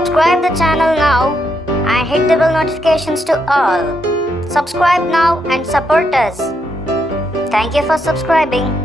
Subscribe the channel now and hit the bell notifications to all. Subscribe now and support us. Thank you for subscribing.